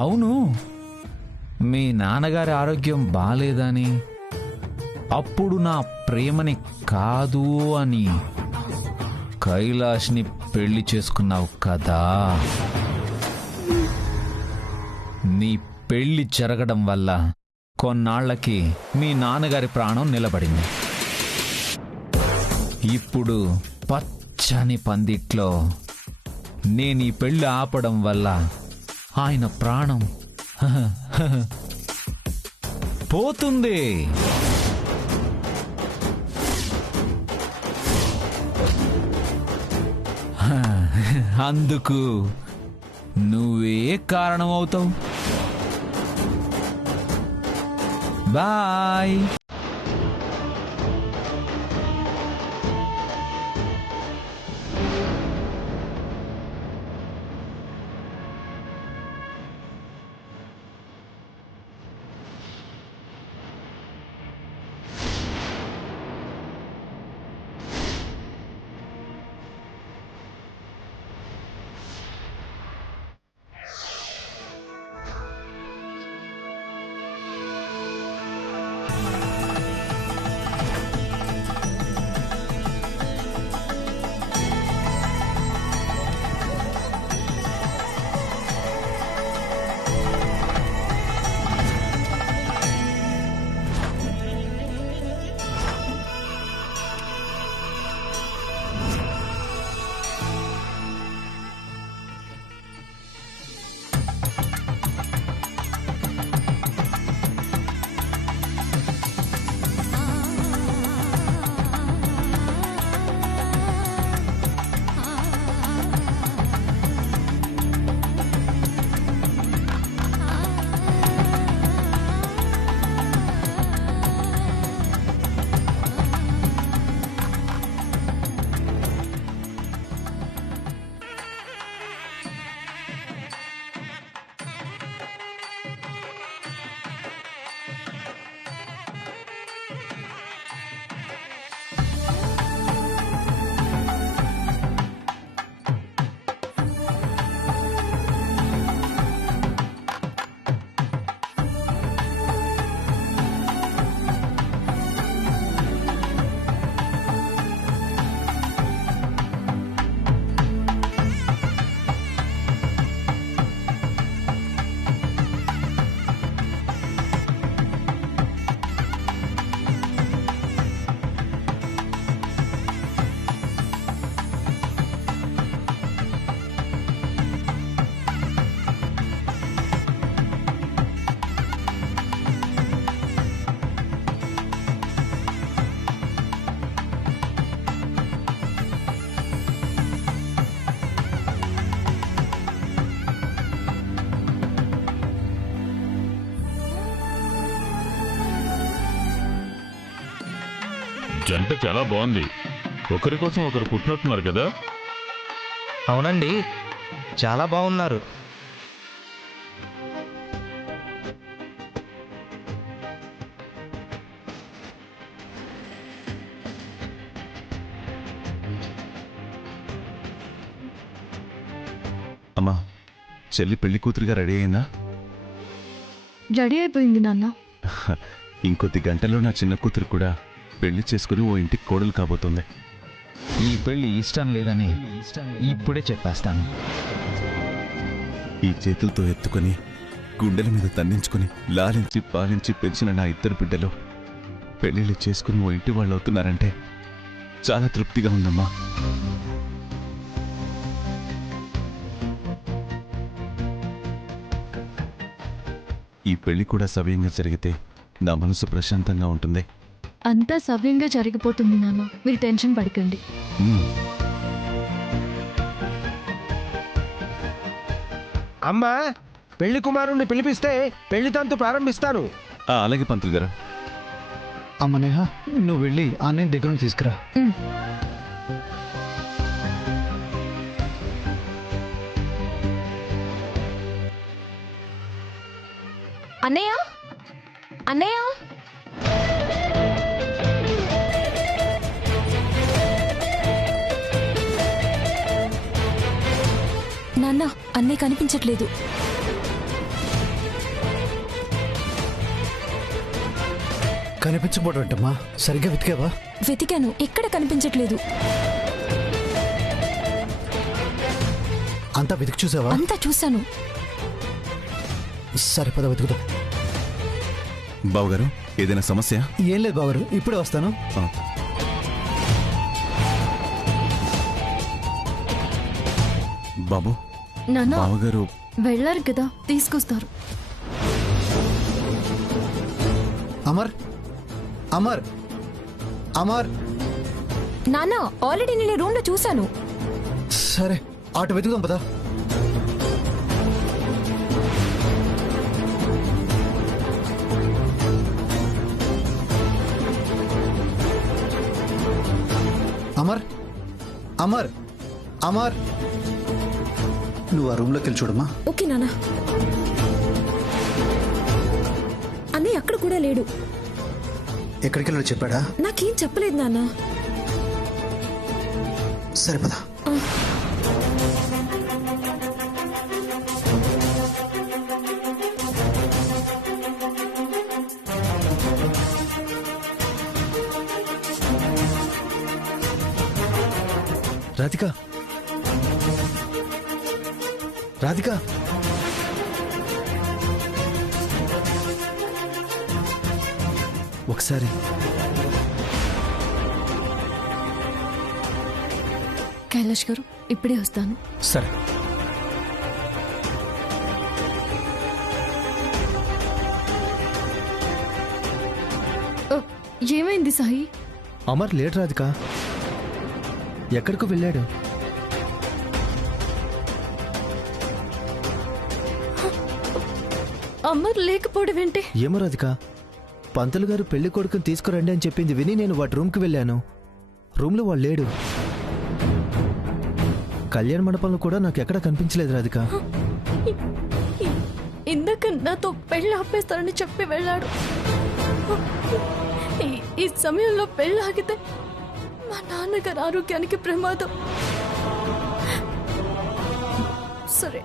అవును, మీ నాన్నగారి ఆరోగ్యం బాలేదని, అప్పుడు నా ప్రేమని కాదు అని కైలాష్ని పెళ్లి చేసుకున్నావు కదా. నీ పెళ్లి జరగడం వల్ల కొన్నాళ్లకి మీ నాన్నగారి ప్రాణం నిలబడింది. ఇప్పుడు పచ్చని పందిట్లో నేను ఈ పెళ్లి ఆపడం వల్ల ఆయన ప్రాణం పోతుంది. అందుకు నువ్వే కారణమవుతావు. బాయ్. జంట చాలా బాగుంది. ఒకరి కోసం ఒకరు పుట్టినట్టున్నారు కదా. అవునండి, చాలా బాగున్నారు. అమ్మా, చెల్లి పెళ్లి కూతురుగా రెడీ అయిందా? రెడీ అయిపోయింది నాన్న. ఇంకొద్ది గంటల్లో నా చిన్న కూతురు కూడా పెళ్లి చేసుకుని ఓ ఇంటికి కోడలు కాబోతుంది. ఈ పెళ్లి ఇష్టం లేదని ఇప్పుడే చెప్పేస్తాను. ఈ చేతులతో ఎత్తుకొని గుండెల మీద తన్నించుకుని లాలించి పాలించి పెంచిన నా ఇద్దరు బిడ్డలు పెళ్లిళ్ళు చేసుకుని ఓ ఇంటి వాళ్ళు అవుతున్నారంటే చాలా తృప్తిగా ఉందమ్మా. ఈ పెళ్లి కూడా సవ్యంగా జరిగితే నా మనసు ప్రశాంతంగా ఉంటుంది. అంతా సవ్యంగా జరిగిపోతుంది నాన్న, మీరు టెన్షన్ పడకండి. అమ్మా, పెళ్లి కుమారుణ్ణి పిలిపిస్తే పెళ్లి తంతు ప్రారంభిస్తాను. అలాగే పంతులు గారు. అమ్మ నేహ, నువ్వు వెళ్ళి అన్నయ్య దగ్గర నుంచి తీసుకురా. అన్నయ్య, అన్నయ్య, నాన్న, అన్నయ్య కనిపించట్లేదు. కనిపించకపోవడం ఏంటమ్మా? సరిగ్గా వెతికావా? వెతికాను, ఎక్కడ కనిపించట్లేదు. అంతా వెతికి చూసావా? అంతా చూశాను. సరే పద వెతుకుదాం. బావగారు ఏదైనా సమస్య? ఏం లేదు బావగారు, ఇప్పుడే వస్తాను. ఆ. బాబు నాన్న బావగారు వెళ్ళారు కదా, తీసుకొస్తారు. అమర్ అమర్ అమర్. నాన్న, ఆల్రెడీ నేను రూమ్ లో చూశాను. సరే ఆటో వెతుకుదాం పదా. అమర్ అమర్ అమర్, నువ్వు ఆ రూమ్లోకి వెళ్ళి చూడమ్మా. ఓకే నాన్న. అన్నయ్య అక్కడ కూడా లేడు. ఎక్కడికి వెళ్ళాలో చెప్పాడా? నాకేం చెప్పలేదు నాన్న. సరే పదా. రాధిక, రాధిక, ఒకసారి కైలాష్ గారు, ఇప్పుడే వస్తాను. సరే. ఏమైంది సాయి? అమర్ లేడు రాధిక, ఎక్కడికో వెళ్ళాడు. అమర్ లేకపోవడం ఏంటి? ఏమో రాధిక, పంతులు గారు పెళ్లి కొడుకుని తీసుకురండి అని చెప్పింది విని నేను వాటి రూమ్కి వెళ్ళాను. రూమ్లో వాడు లేడు. కళ్యాణ మండపంలో కూడా నాకు ఎక్కడ కనిపించలేదు రాధిక. ఇందాక నాతో పెళ్ళి ఆపేస్తారని చెప్పి వెళ్ళాడు. ఈ సమయంలో పెళ్ళి ఆగితే మా నాన్నగారి ఆరోగ్యానికి ప్రమాదం. సరే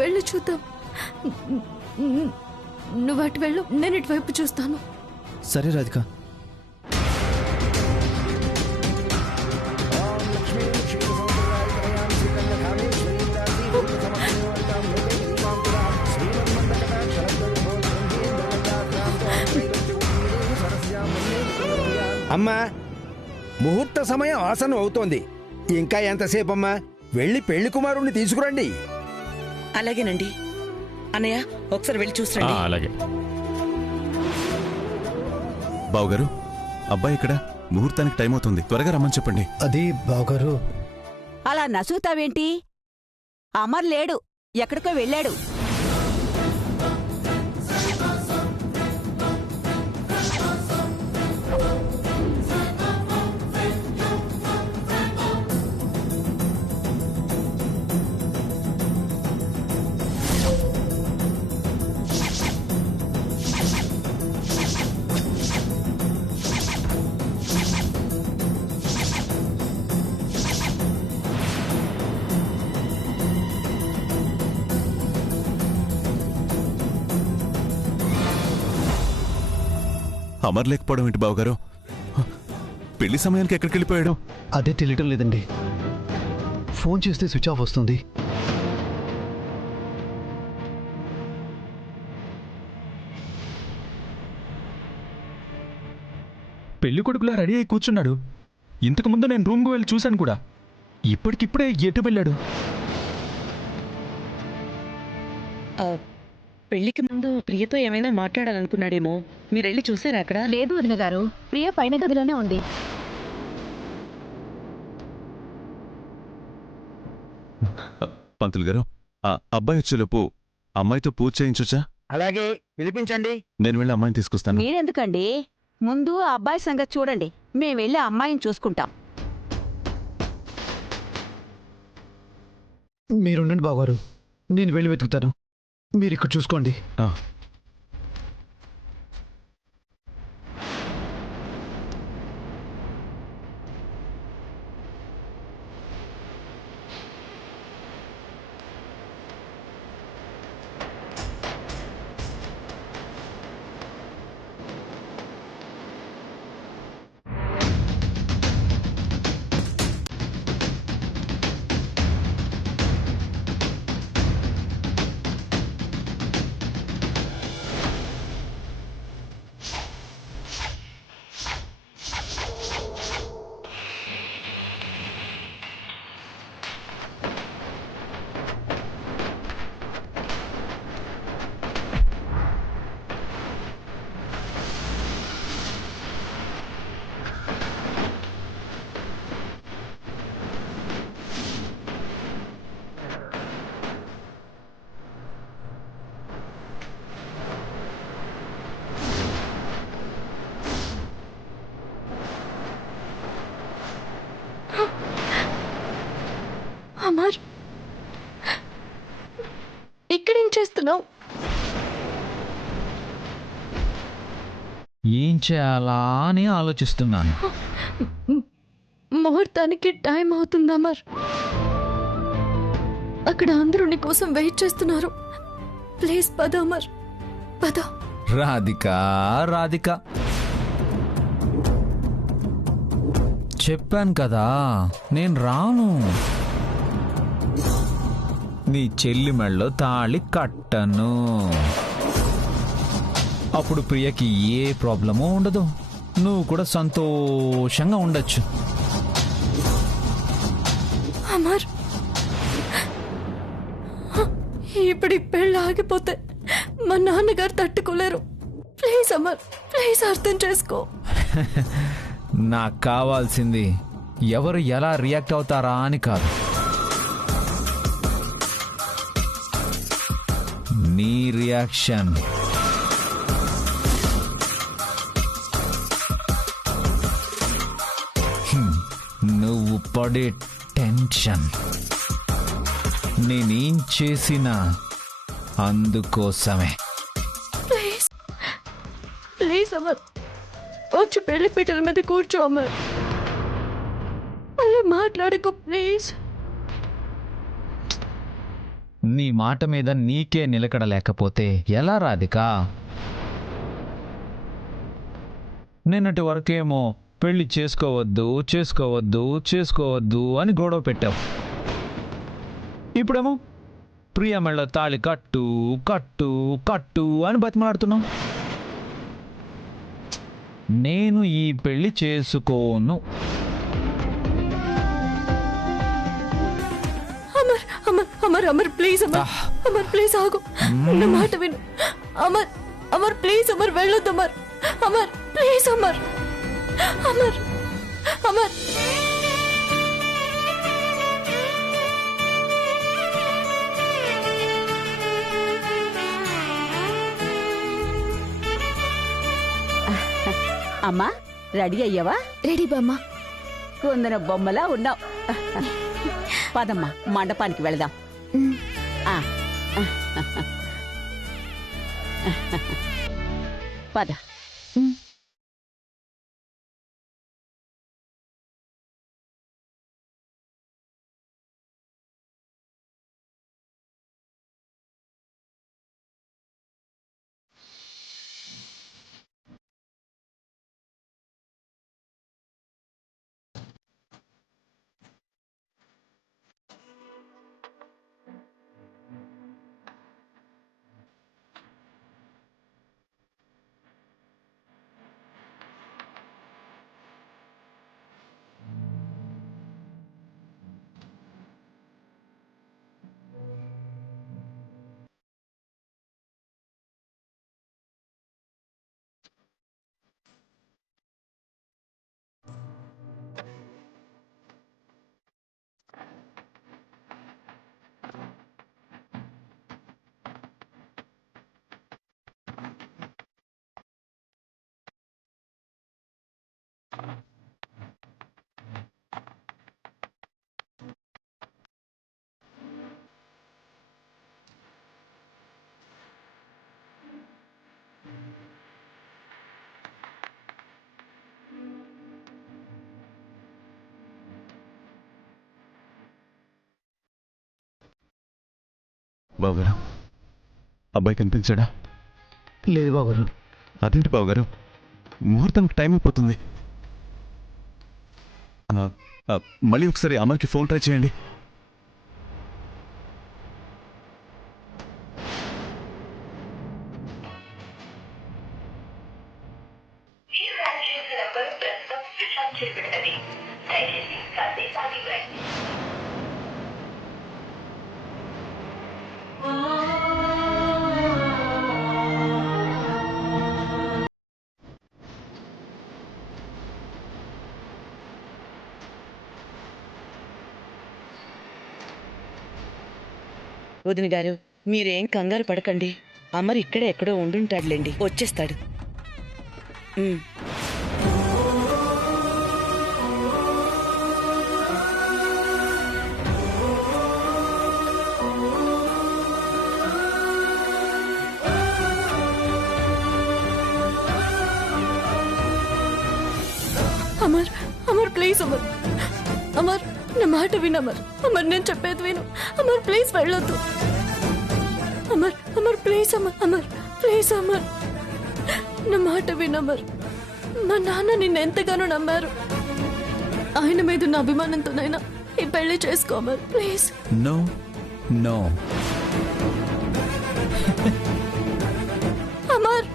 వెళ్ళి చూద్దాం. నువ్వు అటు వెళ్ళు, నేను ఇటువైపు చూస్తాను. సరే రాధిక. అమ్మా, ముహూర్త సమయం ఆసనం అవుతోంది. ఇంకా ఎంతసేపు అమ్మా? వెళ్ళి పెళ్లి కుమారుణ్ణి తీసుకురండి. అలాగేనండి. అన్నయ్య, ఒకసారి వెళ్ళి చూసరండి. అలాగే. బావగారు అబ్బాయి ఇక్కడ, ముహూర్తానికి టైం అవుతుంది, త్వరగా రమ్మని చెప్పండి. అది బావగారు. అలా నసుగుతావేంటి? అమర్ లేడు, ఎక్కడికో వెళ్ళాడు. అమర్ లేకపోవడం ఏంటి బావగారు? పెళ్లి సమయానికి ఎక్కడికి వెళ్ళిపోయాడు? అదే తెలియటం లేదండి. ఫోన్ చేస్తే స్విచ్ ఆఫ్ వస్తుంది. పెళ్లి కొడుకులా రెడీ అయి కూర్చున్నాడు. ఇంతకు ముందు నేను రూమ్కి వెళ్ళి చూశాను కూడా. ఇప్పటికిప్పుడే ఎటు వెళ్ళాడు? పెళ్లికి ముందు ప్రియతో ఏమైనా మాట్లాడాలనుకున్నాడేమో. మీరు వెళ్ళి చూసారా అక్కడ? లేదు వదిన గారు, ప్రియ పైన గదిలోనే ఉంది. పంతులు గారు, ఆ అబ్బాయి వచ్చేలోపు అమ్మాయితో పూజ చేయించొచ్చా? అలాగే, పిలిపించండి. నేను వెళ్ళి అమ్మాయిని తీసుకొస్తాను. మీరెందుకండి? ముందు ఆ అబ్బాయి సంగతి చూడండి, మేము వెళ్ళి అమ్మాయిని చూసుకుంటాం. మీరుండండి బావగారు, నేను వెళ్ళి వెతుకుతాను. మీరు ఇక్కడ చూసుకోండి. అమర్, ఇక్కడేం చేస్తున్నావు? ఏం చేయాలా అని ఆలోచిస్తున్నాను. ముహూర్తానికి టైం అవుతుంది అమర్. అక్కడ అందరూ నీ కోసం వెయిట్ చేస్తున్నారు. ప్లీజ్ పద అమర్, పద. రాధిక, రాధిక, చెప్పాను కదా నేను రాను. నీ చెల్లి మెళ్ళలో తాళి కట్టను. అప్పుడు ప్రియకి ఏ ప్రాబ్లమూ ఉండదు. నువ్వు కూడా సంతోషంగా ఉండొచ్చు. అమర్, ఇప్పుడు ఈ పెళ్ళి ఆగిపోతే మా నాన్నగారు తట్టుకోలేరు. ప్లీజ్ అమర్, ప్లీజ్ అర్థం చేసుకో. నాకు కావాల్సింది ఎవరు ఎలా రియాక్ట్ అవుతారా అని కాదు, నీ రియాక్షన్. నువ్వు పడే టెన్షన్, నేనేం చేసినా అందుకోసమే. ప్లీజ్ ప్లీజ్ అమర్, వచ్చి పెళ్లి పీటల మీద కూర్చో అమర్. మళ్ళీ మాట్లాడుకో ప్లీజ్. నీ మాట మీద నీకే నిలకడ లేకపోతే ఎలా రాధిక? నిన్నటి వరకేమో పెళ్లి చేసుకోవద్దు చేసుకోవద్దు చేసుకోవద్దు అని గొడవ పెట్టావు. ఇప్పుడేమో ప్రియ మెళ్ళ తాళి కట్టు కట్టు కట్టు అని బతిమాడుతున్నావు. నేను ఈ పెళ్లి చేసుకోను. అమర్ అమర్ అమర్ అమర్ ప్లీజ్ అమర్, అమర్ ప్లీజ్ ఆగు, నా మాట విను. అమర్ అమర్ ప్లీజ్ అమర్, వెళ్ళొద్దు అమర్. అమర్ ప్లీజ్ అమర్, అమర్ అమర్. అమ్మా, రెడీ అయ్యావా? రెడీ బామ్మ. కొందన బొమ్మలా ఉన్నావు. పదమ్మా, మండపానికి వెళదాం. ఆ. పద. బావగారు, అబ్బాయి కనిపించాడా? లేదు బాబు. అదేంటి బావగారు, ముహూర్తానికి టైం అయిపోతుంది. మళ్ళీ ఒకసారి అమ్మకి ఫోన్ ట్రై చేయండి. వదిన గారు, మీరేం కంగారు పడకండి. అమర్ ఇక్కడే ఎక్కడో ఉండుంటాడులేండి, వచ్చేస్తాడు. ప్లీజ్ అమర్. అమర్ నా మాట విను అమర్. అమర్ నేను చెప్పేది విను. అమర్ ప్లీజ్ వెళ్ళొద్దు. అమర్ అమర్ ప్లీజ్ అమర్. అమర్ ప్లీజ్ అమర్ నా మాట విను అమర్. మా నాన్న నిన్ను ఎంతగానో నమ్మారు. ఆయన మీద ఉన్న అభిమానంతోనైనా ఈ పెళ్లి చేసుకో Amar please. No no. Amar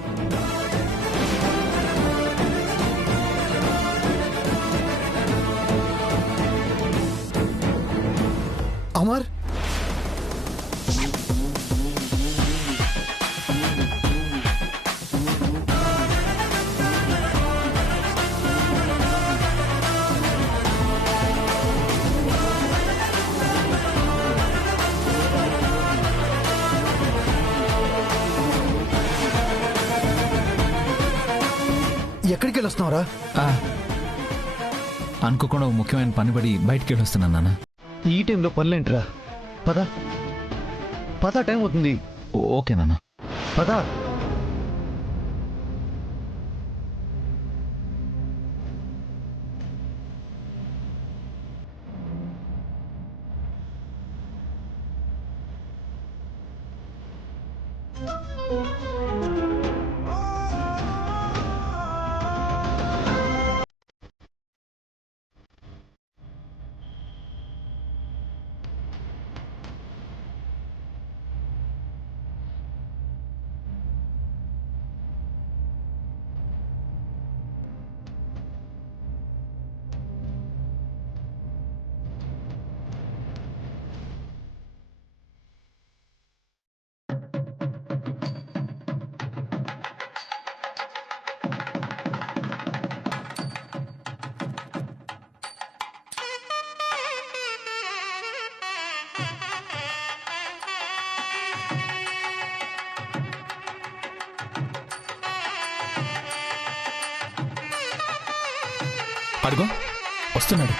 Amar ఎక్కడికి వెళ్ళొస్తున్నావురా? అనుకోకుండా ఒక ముఖ్యమైన పని పడి బయటికి వెళ్ళొస్తున్నాను నాన్న. ఈ టైంలో పనులేంట్రా? పద పద, టైం అవుతుంది. ఓకే నాన్న. పద. అడుగో వస్తున్నాడు.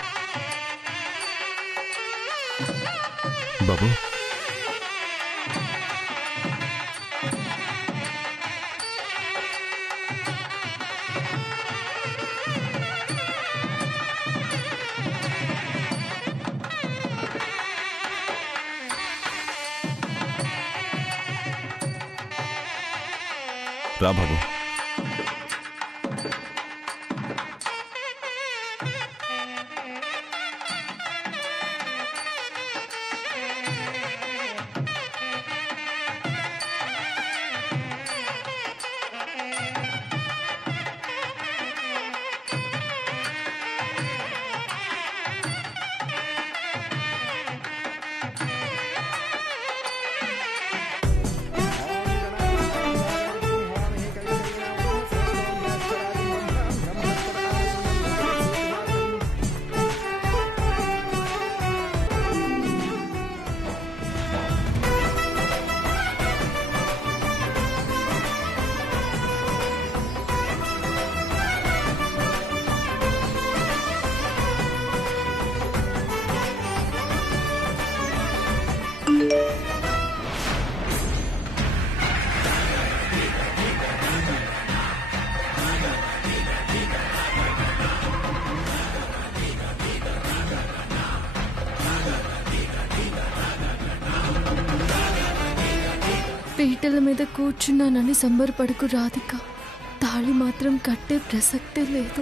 బాబు రా బాబు. పీటల మీద కూర్చున్నానని సంబరపడకు రాధిక. తాళి మాత్రం కట్టే ప్రసక్తే లేదు.